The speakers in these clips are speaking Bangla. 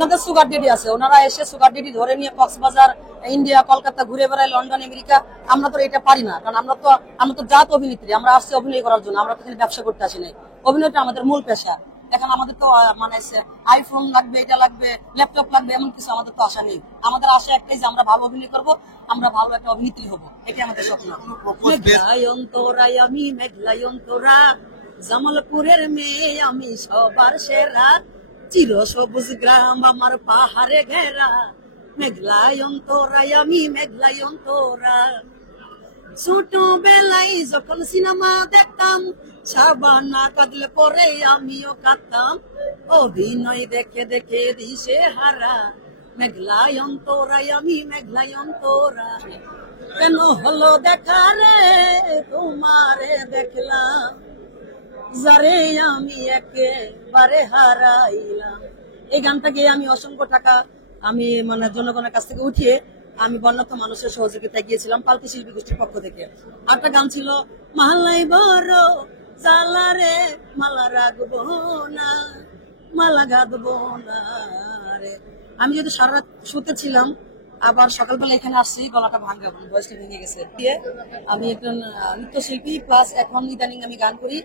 ওনাদের সুগার ডেডি আছে, ওনারা এসে সুগার ডেডি ধরে নিয়ে কক্সবাজার, ইন্ডিয়া, কলকাতা ঘুরে বেড়ায়, লন্ডন, আমেরিকা। আমরা তো এটা পারি না, কারণ আমরা তো জাত অভিনেত্রী, আমরা আসছি অভিনয় করার জন্য, আমরা তো এখানে ব্যবসা করতে আসি নাই। অভিনয়টা আমাদের মূল পেশা। এখন আমাদের তো মানে আইফোন লাগবে, এটা লাগবে, ল্যাপটপ লাগবে, এমন কিছু আমাদের তো আশা নেই। আমাদের আশা একটাই যে আমরা ভালো অভিনয় করবো, আমরা ভালো একটা অভিনেত্রী হবো, এটাই আমাদের স্বপ্ন। মেঘলায়ন্তরায় আমি, মেঘলায়ন্তরা, জামালপুরের মেয়ে আমি সবার সেরা, চির সবুজ গ্রাম আমার পাহাড়ে ঘেরা, মেঘলায়ন্তরায় আমি, মেঘলায়ন্তরা। ছোটবেলায় যখন সিনেমা দেখতাম, সাবানা কাঁদলে পরে আমিও কাঁদতাম, অভিনয় দেখে দেখে দিশে হারা, মেঘলায়ন্তরায় আমি, মেঘলায়ন্তরা। কেন হলো দেখা রে তোমারে দেখলাম, যারে আমি একেবারে হারাইলাম। এই গানটা গিয়ে আমি অসংখ্য টাকা আমি মানে জনগণের কাছ থেকে উঠিয়ে আমি বন্যার্থ মানুষের সহযোগিতায় গিয়েছিলাম পালকি শিল্পী গোষ্ঠীর পক্ষ থেকে। আরেকটা গান ছিল মালাই বড় জালারে, মালা রাখবো না, মালা গাঁদবো না রে। আমি যদি সারা রাত শুতে ছিলাম, আবার সকালবেলা এখানে আসছি, গলাটা ভাঙা, ভয়েসটা ভেঙে গেছে। আমি একজন নৃত্যশিল্পী, প্লাস এখন ইদানিং আমি গান করি।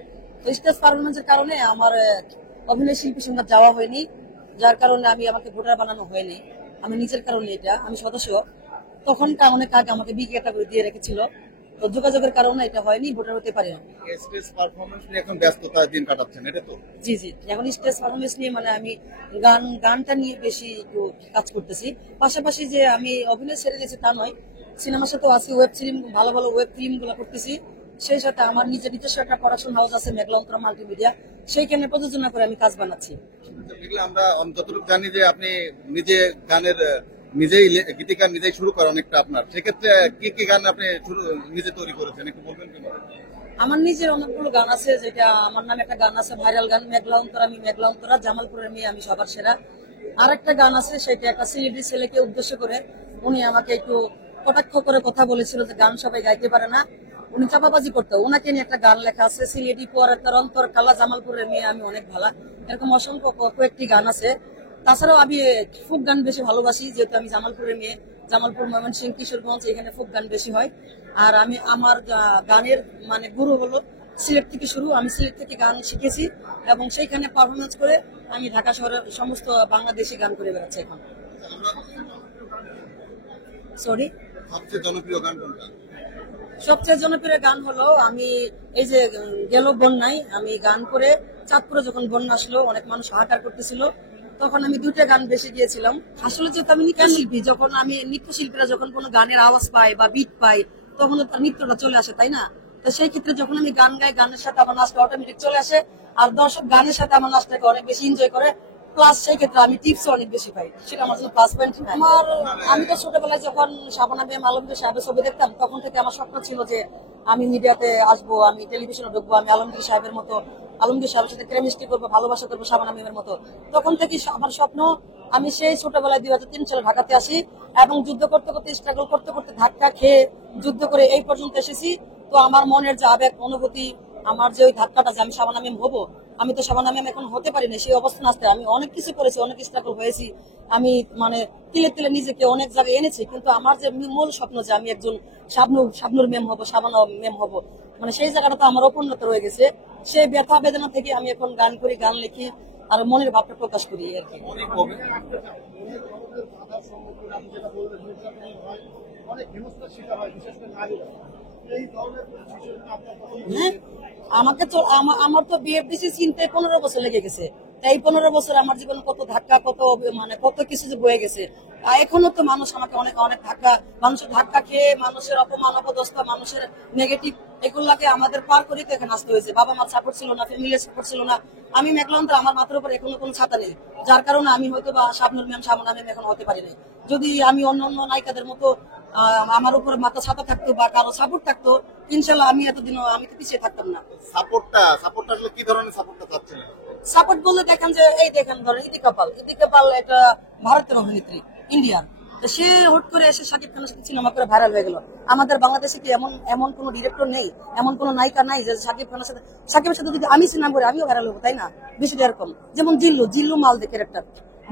স্টেজ পারফরমেন্সের কারণে আমার অভিনয় শিল্পী সংবাদ যাওয়া হয়নি, যার কারণে আমাকে ভোটার বানানো হয়নি। আমি নিজের কারণে, এটা আমি সদস্য, তখন অনেক আগে আমাকে বি ক্যাটাগরি দিয়ে রেখেছিল, তো যোগাযোগের কারণে এটা হয়নি, ভোটার হতে পারে। স্টেজ পারফরম্যান্স নিয়ে এখন ব্যস্ততা দিন কাটাচ্ছেন, এটা তো? জি জি, এখন স্টেজ পারফরমেন্স নিয়ে মানে আমি গানটা নিয়ে বেশি একটু কাজ করতেছি। পাশাপাশি যে আমি অভিনয় ছেড়ে গেছি তা নয়, সিনেমার সাথেও আছি, ওয়েব ফিল্ম, ভালো ভালো ওয়েব ফিল্ম গুলো করতেছি। সেই সাথে আমার নিজস্ব একটা প্রোডাকশন হাউস আছে, মেঘলায়ন্তরা মাল্টিমিডিয়া, সেইখানে প্রযোজনা করে আমি কাজ বানাচ্ছি। আমরা যতটুকু জানি যে আপনি নিজেই গীতিকার নিজেই শুরু করেন অনেকটা আপনার, সেক্ষেত্রে কি কি গান আপনি নিজে তৈরি করেছেন একটু বলবেন কি? আমার নিজের অনেকগুলো গান আছে, যেটা আমার নামে একটা গান আছে ভাইরাল গান, মেঘলায়ন্তরা আমি, মেঘলায়ন্তরা, জামালপুরের মেয়ে আমি সবার সেরা। আর একটা গান আছে, সেটা একটা সিলেটি ছেলেকে উদ্দেশ্য করে, উনি আমাকে একটু কটাক্ষ করে কথা বলেছিল যে গান সবাই গাইতে পারে না, উনি চাপাবাজি করতো, ওনাকে নিয়ে একটা গান লেখা আছে, সিলেটি পরে তার অন্তর কালা, জামালপুরের মেয়ে আমি অনেক ভালা। এরকম অসংখ্য কয়েকটি গান আছে। তাছাড়াও আমি ফোক গান বেশি ভালোবাসি, যেহেতু আমি জামালপুরের মেয়ে, জামালপুর, ময়মনসিংহ, কিশোরগঞ্জ, এখানে ফোক গান বেশি হয়। আর আমার গানের মানে গুরু হলো সিলেট থেকে শুরু, আমি সিলেট থেকে গান শিখেছি এবং সেইখানে পারফরমেন্স করে আমি ঢাকা শহরের সমস্ত বাংলাদেশি গান করে বেড়াচ্ছি এখন। সরি, সবচেয়ে জনপ্রিয় গান কোনটা? সবচেয়ে জনপ্রিয় গান হলো, আমি এই যে গেল বন্যায় আমি গান করে, চাঁদপুরে যখন বন্যা আসলো অনেক মানুষ হাহাকার করতেছিল, তখন আমি দুইটা গান বেশি গিয়েছিলাম। আসলে যেহেতু আমি নৃত্যশিল্পী, যখন আমি নৃত্যশিল্পীরা যখন কোনো গানের আওয়াজ পায় বা বিট পায়, তখন তার নৃত্যটা চলে আসে, তাই না? তো সেই ক্ষেত্রে যখন আমি গান গাই, গানের সাথে আমার নাচটা অটোমেটিক চলে আসে, আর দর্শক গানের সাথে আমার নাচটাকে অনেক বেশি এনজয় করে, প্লাস সেই ক্ষেত্রে আমি টিপস অনেক বেশি পাই, সেটা আমার জন্য প্লাস পয়েন্ট। আমি তো ছোটবেলায় যখন শাবানা বেগম আলমগীর সাহেবের ছবি দেখতাম, তখন থেকে আমার স্বপ্ন ছিল যে আমি মিডিয়াতে আসবো, আমি টেলিভিশনে ঢুকবো, আমি আলমগীর সাহেবের মতো, আলমগীর সাহেবের সাথে কেমিস্ট্রি করবো, ভালোবাসা করবো শাবানা বেগমের মতো। তখন থেকে আমার স্বপ্ন। আমি সেই ছোটবেলায় 2003 সালে ঢাকাতে আসি এবং যুদ্ধ করতে করতে, স্ট্রাগল করতে করতে, ধাক্কা খেয়ে যুদ্ধ করে এই পর্যন্ত এসেছি। তো আমার মনের যে আবেগ, অনুভূতি, আমার যে ওই ধাক্কাটা যে আমি শাবানা বেগম হবো, আমি তো শাবানা বেগম এখন হতে পারিনি, সেই অবস্থান আসতে আমি অনেক কিছু করেছি, অনেক স্ট্রাগল হয়েছি, আমি মানে তিলে তিলে নিজেকে অনেক জায়গায় এনেছি, কিন্তু আমার যে মূল স্বপ্ন যে আমি একজন শাবনুর মেম হবো, শাবানা মেম হবো, মানে সেই জায়গাটা তো আমার অপূর্ণতা রয়ে গেছে। সেই ব্যথা বেদনা থেকে আমি এখন গান করি, গান লিখি, আর মনের ভাবটা প্রকাশ করি আর কি। আমাকে তো আমার তো বিএফডিসি চিনতে 15 বছর লেগে গেছে। এই 15 বছর আমার জীবনে কত ধাক্কা, কত কিছু যে বয়ে গেছে। এখনো তো মানুষ আমাকে অনেক অনেক মানুষের ধাক্কা খেয়ে, মানুষের অপমান অপদস্থ, মানুষের নেগেটিভ, এগুলাকে আমাদের পার করে তো এখানে আসতে হয়েছে। বাবা মা সাপোর্ট ছিল না, ফ্যামিলির সাপোর্ট ছিল না। আমি মেঘলায়ন্তরা, আমার মাথার উপর এখনো কোনো ছাতা নেই, যার কারণে আমি হয়তো বা শাবনুর ম্যাম, শাবানা ম্যাম এখন হতে পারি নাই। যদি আমি অন্য অন্য নায়িকাদের মতো আমার উপর মাথা ছাতা থাকতো বা কারো সাপোর্ট থাকতো, ইনশাল্লাহ আমি এতদিন আমি তো পিছিয়ে থাকতাম না। সাপোর্টটা আসলে কি ধরনের সাপোর্টটা চাচ্ছেন? সাপোর্ট বলতে দেখেন যে এই দেখেন ধরেন ইতিকা পাল একটা ভারতের অভিনেত্রী, ইন্ডিয়ান, তো সে হুট করে এসে শাকিব খানের সাথে সিনেমা করে ভাইরাল হয়ে গেল। আমাদের বাংলাদেশে কি এমন কোন ডিরেক্টর নেই, এমন কোন নায়িকা নাই যে সাকিবের সাথে যদি আমি সিনেমা করি আমিও ভাইরাল হবো, তাই না? বিষয়টা এরকম। যেমন জিল্লু মালদে ক্যারেক্টার,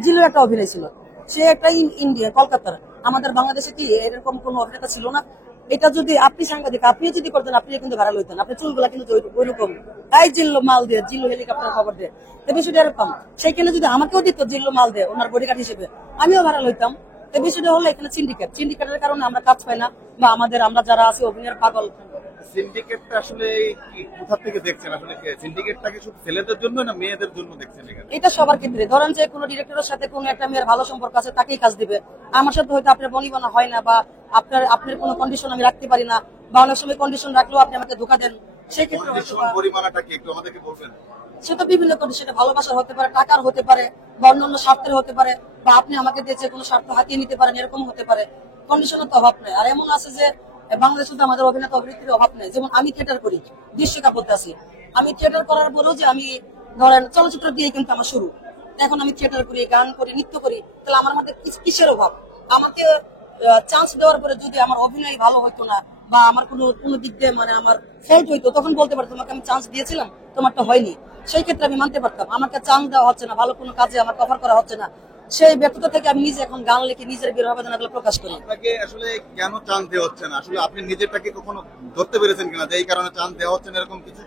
জিল্লুর একটা অভিনয় ছিল, সে একটা ইন্ডিয়া কলকাতার। আমাদের বাংলাদেশে কি এরকম কোন অভিনেতা ছিল না? এটা যদি আপনি সাংবাদিক, আপনি যদি করতেন, আপনি কিন্তু ভাড়া লইতেন, আপনি চুলগুলা কিন্তু ওইরকম এই জিল্লু মাল দিয়ে, জিল্লু হেলিকপ্টার খবর দিয়ে, তো বিষয়টা এরকম। সেখানে যদি আমাকেও দিত জিল্লু মাল দিয়ে ওনার বডিগার্ড হিসেবে, আমিও ভাড়া লইতাম। তো বিষয়টা হলো এখানে সিন্ডিকেটের কারণে আমরা কাজ পাই না, বা আমরা যারা আছি অভিনয়ের পাগল। সিন্ডিকেটটা আসলে কোথা থেকে দেখছেন? আসলে সিন্ডিকেটটাকে শুধু ছেলেদের জন্য না মেয়েদের জন্য দেখছেন এখানে? এটা সবার ক্ষেত্রে। ধরেন যে কোনো ডিরেক্টরের সাথে কোনো একটা মেয়ের ভালো সম্পর্ক আছে, তাকেই কাজ দিবে। আমার সাথে হয়তো আপনার বনিবনা হয় না, বা আপনার কোনো কন্ডিশন আমি রাখতে পারি না, বা অনেক সময় কন্ডিশন রাখলেও আপনি আমাকে ধোকা দেন, সেক্ষেত্রে পরিমাণটা কি একটু আমাদেরকে বলবেন? সেটা বিভিন্ন কন্ডিশনে, ভালোবাসার হতে পারে, টাকার হতে পারে, বা অন্যান্য স্বার্থের হতে পারে, বা আপনি আমাকে দিয়েছে কোনো স্বার্থ হাতিয়ে নিতে পারেন, এরকম হতে পারে। কন্ডিশনের তো অভাব নেই। আর এমন আছে যে বাংলাদেশে তো আমাদের অভিনেতা অভিনেত্রীর অভাব নেই। যেমন আমি থিয়েটার করি, দৃশ্যকাপড়তে আছি, আমি থিয়েটার করার পরেও যে আমি ধরেন চলচ্চিত্র দিয়ে কিন্তু আমার শুরু, এখন আমি থিয়েটার করি, গান করি, নৃত্য করি, তাহলে আমার মধ্যে কিসের অভাব? আমাকে চান্স দেওয়ার পরে যদি আমার অভিনয় ভালো হইতো না, বা আমার কোনো দিক দিয়ে মানে আমার ফেল্ট হইতো, তখন বলতে পারতাম তোমাকে আমি চান্স দিয়েছিলাম, তোমারটা হয়নি। সেই ক্ষেত্রে আমি মানতে পারতাম আমাকে চান্স দেওয়া হচ্ছে না, ভালো কোনো কাজে আমার কভার করা হচ্ছে না। সেই ব্যর্থতা থেকে আমি নিজে এখন গান লিখে নিজের বেদনাগুলো প্রকাশ করি। আপনাকে আসলে কেন চান্স দেওয়া হচ্ছে না? আসলে আপনি নিজেরটাকে কখনো ধরতে পেরেছেন কিনা যে এই কারণে চান্স দেওয়া হচ্ছে না, এরকম কিছু?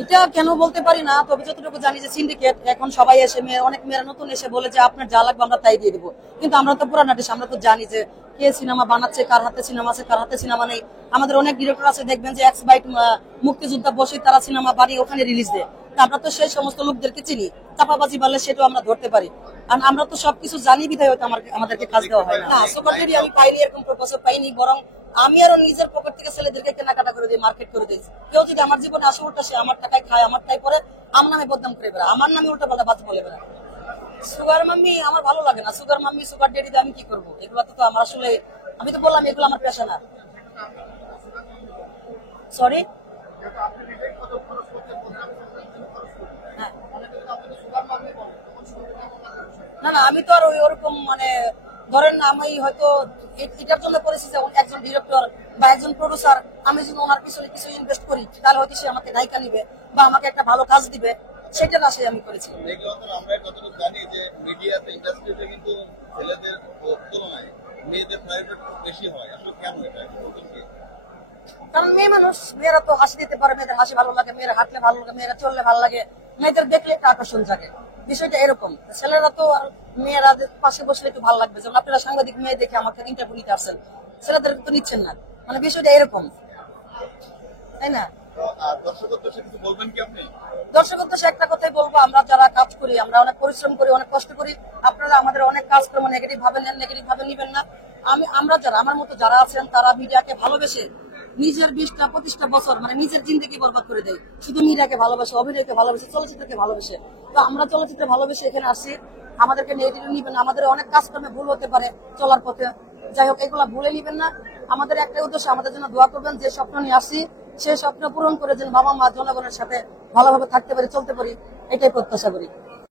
এটা কেন বলতে পারি না, তবে যতটুকু জানি যে সিন্ডিকেট এখন সবাই এসে অনেক মেয়েরা নতুন এসে বলে যে আপনার যা লাগবে আমরা তাই দিয়ে দেবো। কিন্তু আমরা তো পুরান আর্টিস্ট, আমরা তো জানি যে কে সিনেমা বানাচ্ছে, কার হাতে সিনেমা আছে, কার হাতে সিনেমা নেই। আমাদের অনেক ডিরেক্টর আছে, দেখবেন যে এক্স বাইট মুক্তিযোদ্ধা বসে তারা সিনেমা বানিয়ে ওখানে রিলিজ দেয়। আমরা তো সেই সমস্ত লোকদেরকে চিনি, চাপাবাজি বাড়লে সেটাও আমরা ধরতে পারি। আর আমরা তো সবকিছু জানি বিধায় হয়তো আমাদেরকে কাজ দেওয়া হয় না। সুপারটেরি আমি পাইনি, এরকম প্রপোজাল পাইনি, বরং আমি আরো নিজের পকেট থেকে ছেলেদেরকে কেনাকাটা করে দিই, মার্কেট করে দিই। কেউ যদি আমার জীবনে আসে, উল্টা সে আমার টাকায় খায়, আমার টাই পরে, আমার নামে বদনাম করে বেড়া, আমার নামে উল্টা পাল্টা বাজ বলে বেড়া। সুগার মাম্মি আমার ভালো লাগে না, সুগার মাম্মি সুগার ডেডি আমি কি করবো? এগুলো তো আমার আসলে, আমি তো বললাম এগুলো আমার পেশা না। সরি, না না, আমি তো আর ওরকম মানে ধরেন না, আমি হয়তো এটার জন্য করেছি যে একজন ডিরেক্টর বা একজন প্রডিউসার, আমি যদি ওনার পিছনে কিছু ইনভেস্ট করি, তাহলে হয়তো সে আমাকে নায়িকা নিবে বা আমাকে একটা ভালো কাজ দিবে, সেটা না সে আমি করেছি। এগুলো তো আমরা যতটুকু জানি যে মিডিয়াতে ইন্ডাস্ট্রিতে কিন্তু ছেলেদের তুলনায় মেয়েদের প্রাইভেট বেশি হয়। আসলে কেন এটা? কারণ মেয়ে মানুষ, মেয়েরা তো হাসি দিতে পারে, মেয়েদের হাসি ভালো লাগে, মেয়েরা হাঁটলে ভালো লাগে, মেয়েরা চললে ভালো লাগে, মেয়েদের দেখলে একটা আকর্ষণ জাগে। বিষয়টা এরকম। ছেলেরা তো আর মেয়েরা পাশে বসলে একটু ভালো লাগবে, যেমন আপনারা সাংবাদিক মেয়ে দেখে আমাকে ইন্টারভিউ নিতে আসছেন, ছেলেদের তো নিচ্ছেন না, মানে বিষয়টা এরকম, তাই না? দর্শকদের কিছু বলবেন কি আপনি? দর্শক উদ্দেশ্যে একটা কথাই বলবো, আমরা যারা কাজ করি, আমরা অনেক পরিশ্রম করি, অনেক কষ্ট করি, আপনারা আমাদের অনেক কাজকর্ম নেগেটিভ ভাবে নেন, নেগেটিভ ভাবে নিবেন না। আমরা যারা, আমার মতো যারা আছেন, তারা মিডিয়াকে ভালোবেসে নিজের 20-25 বছর মানে নিজের জিন্দগি বরবাদ করে দেয় শুধু মিডিয়াকে ভালোবাসে, অভিনয়কে ভালোবাসে, চলচ্চিত্রকে ভালোবাসে। তো আমরা চলচ্চিত্রে ভালোবেসে এখানে আসছি, আমাদেরকে নেগেটিভ নিবেন না। আমাদের অনেক কাজকর্মে ভুল হতে পারে চলার পথে, যাই হোক এগুলা ভুলে নিবেন না। আমাদের একটাই উদ্দেশ্য, আমাদের জন্য দোয়া করবেন। যে স্বপ্ন নিয়ে আসছি সেই স্বপ্ন পূরণ করে যেন বাবা মা জনগণের সাথে ভালোভাবে থাকতে পারি, চলতে পারি, এটাই প্রত্যাশা করি।